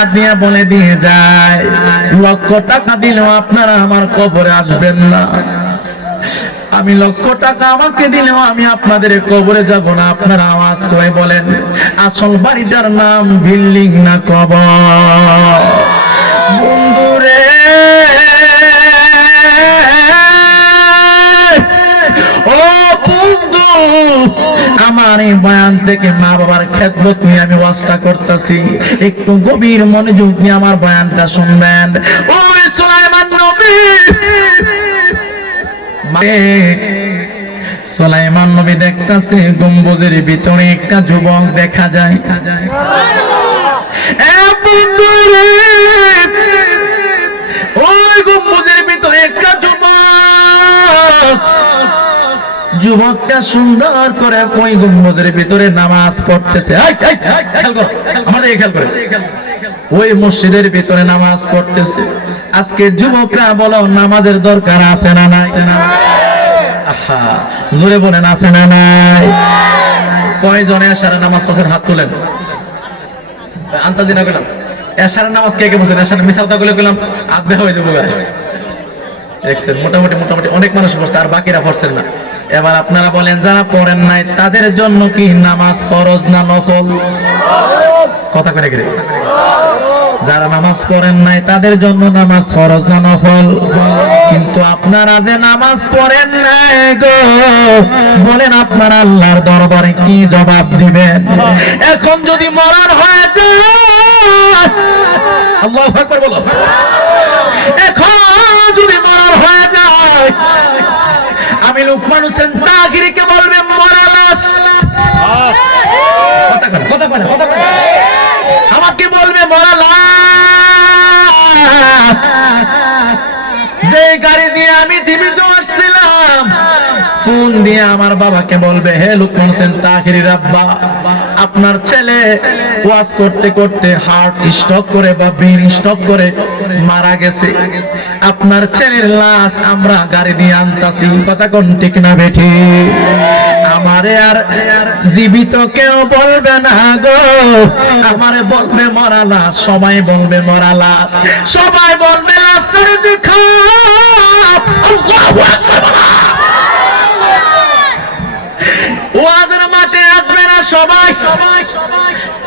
হাত দিয়ে বলে দিয়ে যায়, লক্ষ টাকা দিলেও আপনারা আমার কবরে আসবেন না। আমি লক্ষ টাকা আমাকে দিলেও আমি আপনাদের কবরে যাব না। আপনারা আওয়াজ করে বলেন, আসল বাড়িটার নাম বিল্ডিং না কবর? বন্ধুরে ও বন্ধু, আমার এই বয়ান থেকে মা বাবার খেদমত নিয়ে আমি ওয়াজটা করতেছি, একটু গভীর মনোযোগ দিয়ে আমার বয়ানটা শুনবেন। ওই সুলাইমান নবী, সুলাইমান নবী দেখতেছে গম্বুজের ভিতরে একটা যুবক দেখা যায়। ওই গম্বুজের ভিতরে একটা যুবকটা সুন্দর করে ওই গম্বুজের ভিতরে নামাজ পড়তেছে। খেয়াল করো, আমাদের খেয়াল করে, ওই মসজিদের ভিতরে নামাজ পড়তেছে। আজকে যুবকরা বলো, নামাজের দরকার আছে না নাই? আহা, জোরে বলেন, আছে না নাই? কয়জনে এশারের নামাজ পড়ছেন? হাত তুলেন। আন্তাজি না করলাম, এশারের নামাজ কে কে পড়ছেন? এশারের মিসাল গুলো করলাম, আধা হয়ে যাবো। দেখছেন, মোটামুটি অনেক মানুষ পড়ছে, আর বাকিরা পড়ছেন না। এবার আপনারা বলেন, যারা পড়েন নাই তাদের জন্য কি নামাজ ফরজ না নফল? কথা করে গেলে, যারা নামাজ পড়েন নাই তাদের জন্য নামাজ ফরজ না নফল? কিন্তু আপনারা যে নামাজ পড়েন নাই গো, বলেন আপনারা আল্লাহর দরবারে কি জবাব দিবেন? এখন যদি মরার হয়ে যায়, আল্লাহু আকবার বলো, এখন যদি মরার হয়ে যায়, আমি লোকমান হোসেন তাগিরিকে বলবে মরা লাশ। কথা বলে আমাকে বলবে মরা লাশ। যে গাড়ি দিয়ে আমি জীবিত আসছিলাম, ফোন দিয়ে আমার বাবাকে বলবে, হে লোকমান হোসেন তাগিরির আব্বা, আপনার ছেলে ওয়াজ করতে করতে হার্ট স্ট্রোক করে বা ব্রেন স্ট্রোক করে মারা গেছে। আপনার ছেলের লাশ আমরা গাড়ি দিয়ে আনতাছি। কথা কোন ঠিক না বেঠি? আমারে আর জীবিত কেউ বলবে না গো, আমারে বলবে মরা লাশ। সবাই বলবে মরা লাশ, সবাই বলবে লাশটারে দেখাও। আল্লাহু আকবার। ওয়াজের মাঠে আসবে না সবাই,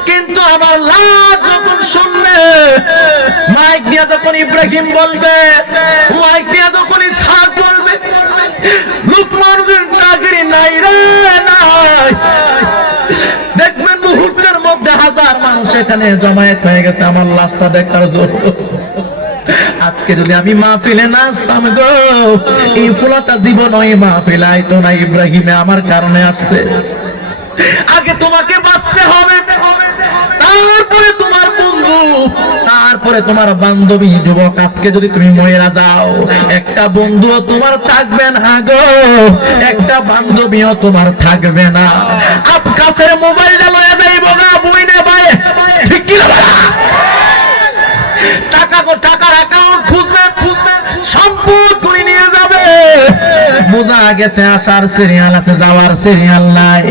কিন্তু আমার লাশ যখন শুনবে, মাইক দিয়া যখন ইব্রাহিম বলবে, মাইক দিয়া যখন ইসহাক বলবে, লোকমান হোসেন তাগিরি নাই রে নাই, দেখবেন মুহূর্তের মধ্যে হাজার মানুষ এখানে জমায়েত হয়ে গেছে আমার লাশটা দেখার জন্য। আজকে যদি আমি মাহফিলে নাচতাম গো, এই ফুলাটা জীবন ওই মাহফিলে আইতো না। ইব্রাহিমে আমার কারণে আসছে। আগে তোমাকে বাঁচতে হবে, তারপরে তোমার বন্ধু, তারপরে তোমার বান্ধবী। যুবক, আজকে যদি তুমি মহিলা যাও, একটা বন্ধুও তোমার থাকবে না গো, একটা বান্ধবীও তোমার থাকবে না। আপ কাছের মোবাইলটা লয়ে যাইব না বইনে ভাই, ঠিক কি না? টাকার অ্যাকাউন্ট খুঁজবে, সম্পদ করে নিয়ে যাবে। বোঝা গেছে আসার সিরিয়াল আছে, যাওয়ার সিরিয়াল নাই।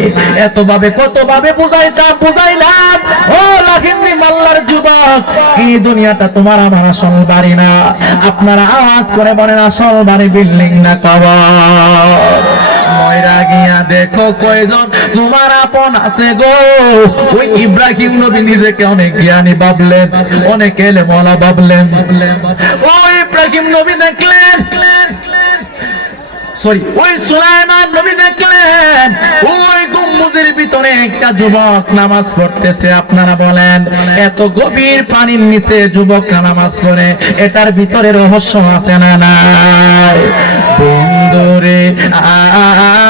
এত ভাবে কত ভাবে বুঝাইলাম ও লাখিন্দি মাল্লার যুবক, এই দুনিয়াটা তোমার আমার আসল বাড়ি না। আপনারা আওয়াজ করে বলেন, আসল বাড়ি বিল্ডিং না কবর? ময়রা গিয়া দেখো কয়জন তোমার আপন আছে গো। ওই ইব্রাহিম নবী নিজেকে অনেক জ্ঞানী ভাবলেন, অনেক এলেমওয়ালা ভাবলেন। ওই ইব্রাহিম নবী দেখলেন, ওই সুলাইমান নবী দেখলেন ওই গম্বুজের ভিতরে একটা যুবক নামাজ পড়তেছে। আপনারা বলেন, এত গভীর পানির নিচে যুবকরা নামাজ পড়ে, এটার ভিতরে রহস্য আছে না নাই? বন্ধুরে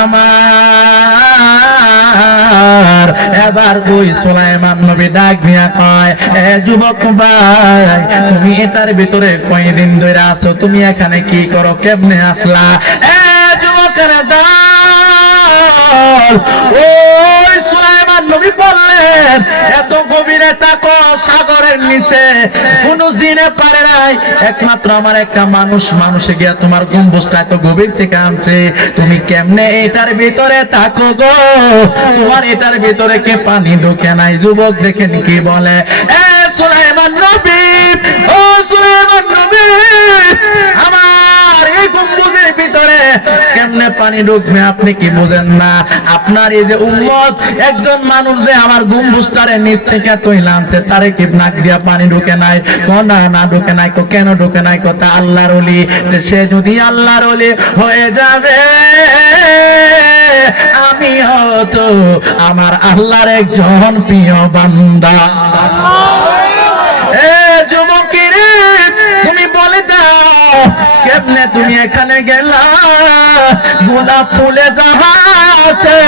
আমার, এবার ওই সুলাইমান নবী ডাক দিয়া কয়, এ যুবক ভাই, তুমি এটার ভিতরে কয়দিন ধরে আছো? তুমি এখানে কি করো? কেমনে আসলা? ওই সুলাইমান নবী বললেন, এত গভীরে থাকো সাগরের নিচে, কোন দিনে পারে নাই, একমাত্র আমার একটা মানুষে গিয়া তোমার গম্বুজটা এত গভীর থেকে আনছে। তুমি কেমনে এটার ভিতরে থাকো গো? তোমার এটার ভিতরে কে পানি ঢুকে নাই? যুবক দেখেন কি বলে, এ সুলাইমান নবী, কেমনে পানি ঢুকবে আপনি কি বুঝেন না? আপনার এই যে উম্মত, একজন মানুষ যে আমার গম্বুজটারে নিচ থেকে তৈলা আনছে, তারে কি নাক দিয়া পানি ঢুকে নাই? না না ঢুকে নাই। কেন ঢুকে নাই? কথা আল্লাহর ওলি, সে যদি আল্লাহর ওলি হয়ে যাবে, আমি হতো আমার আল্লাহর একজন প্রিয় বান্দা। এ যুবকেরা, তুমি বলে দাও কেমনে তুমি এখানে গেলা? গোলাপ ফুলে যাহা আছে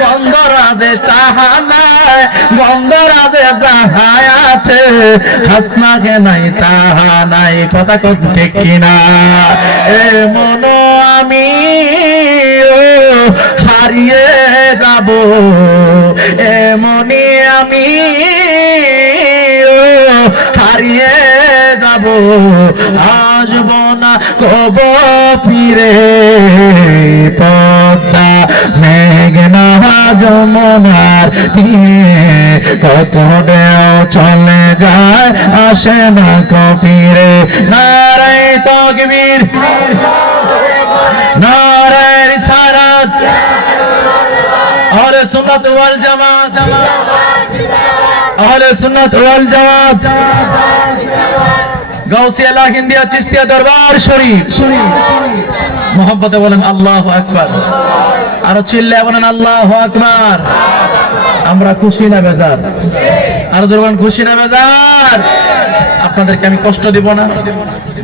গন্ধরাজে তাহা নাই, গন্ধরাজে যাহা আছে হাসনাকে নাই তাহা নাই। কথা কত ঠিক কিনা? এ মনো আমি হারিয়ে যাব, এমনি আমি হারিয়ে যাব, আসব না কব ফিরে। পদ্মা মেঘনা যমুনার তীরে কত ঢেউ চলে যায়, আসে না কফিরে। নারায়ে তাকবীর, নারায়ে রিসালাত, আহলে সুন্নাত ওয়াল জামাত, আহলে সুন্নাত ওয়াল জামাত, গাউসিয়া লাহিন্দিয়া চিশতিয়া দরবার শরীফ। মোহাম্মতে বলেন আল্লাহু আকবার, আরো চিল্লায় বলেন আল্লাহু আকবার। আমরা খুশি না বেজার? আরো জোরে খুশি না বেজার? আপনাদেরকে আমি কষ্ট দিব না,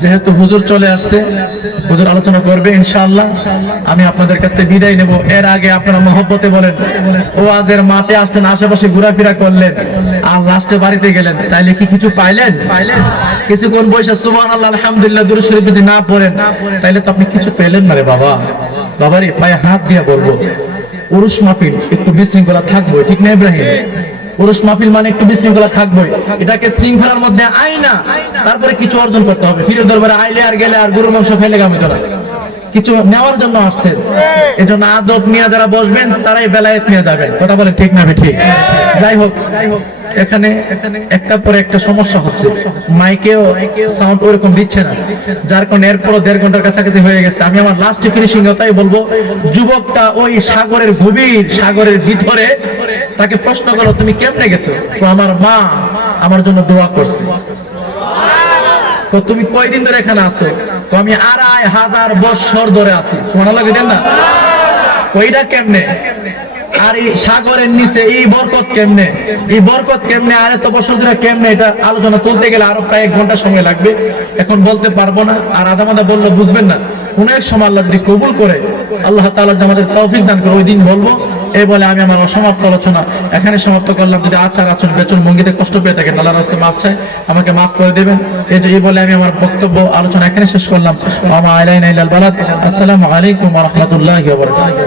যেহেতু হুজুর চলে আসছে, হুজুর আলোচনা করবে ইনশাআল্লাহ। আমি আপনাদের কাছ থেকে বিদায় নেব। এর আগে আপনারা মহব্বতে বলেন, ওয়াজের মাঠে আসছেন, আশেপাশে ঘোরাফেরা করলেন, আর লাস্টে বাড়িতে গেলেন, তাইলে কি কিছু পাইলেন? কিছুক্ষণ বসে সুবহানাল্লাহ আলহামদুলিল্লাহ দুরূদ শরীফ যদি না পড়েন, তাইলে তো আপনি কিছু পেলেন না রে বাবা। বাবারে পায়ে হাত দিয়ে বলবো, উরুস মাহফিল একটু বিশৃঙ্খলা থাকবে, ঠিক না ইব্রাহিম? পুরুষ মাহফিল মানে একটু বিশৃঙ্খলা থাকবে, এটাকে শৃঙ্খলার মধ্যে আইনা তারপরে কিছু অর্জন করতে হবে। ফিরে দরবারে আইলে আর গেলে আর গরুর মাংস খেলে গামে চলা, কিছু নেওয়ার জন্য আসছে। এজন্য আদব নিয়ে যারা বসবেন তারাই বেলায়েত নিয়ে যাবেন। কথা বলে ঠিক না ঠিক? যাই হোক, এখানে একটা পরে একটা সমস্যা হচ্ছে, মাইকেও সাউন্ড ওরকম দিচ্ছে না, যার কারণে এরপরও 1.5 ঘন্টার কাছাকাছি হয়ে গেছে। আমি আমার লাস্টে ফিনিশিং তাই বলবো, যুবকটা ওই সাগরের গভীর, সাগরের ভিতরে, তাকে প্রশ্ন করো তুমি কেমনে গেছো? তো আমার মা আমার জন্য দোয়া করছে। তো তুমি কয়দিন ধরে এখানে আছো? তো আমি 2500 বছর ধরে আছি। সুবহানাল্লাহ দেন না? কইটা কেমনে? আর এই সাগরের নিচে এই বরকত কেমনে? এই বরকত কেমনে? আর এত বছর ধরে কেমনে? এটা আলোচনা তুলতে গেলে আরো প্রায় 1 ঘন্টা সময় লাগবে, এখন বলতে পারবো না। আর আধা মাদা বললে বুঝবেন না। কোন এক সময় আল্লাহ যদি কবুল করে, আল্লাহ তাআলা যদি আমাদের তৌফিক দান করে, ওই দিন বলবো। এই বলে আমি আমার অসমাপ্ত আলোচনা এখানে সমাপ্ত করলাম। যদি আচার আচরণ বেচন ভঙ্গিতে কষ্ট পেয়ে থাকেন, আল্লাহর রাস্তায় মাফ চাই, আমাকে মাফ করে দেবেন। এই বলে আমি আমার বক্তব্য আলোচনা এখানে শেষ করলাম। আসসালামু আলাইকুম ওয়া রাহমাতুল্লাহি ওয়া বারাকাতুহু।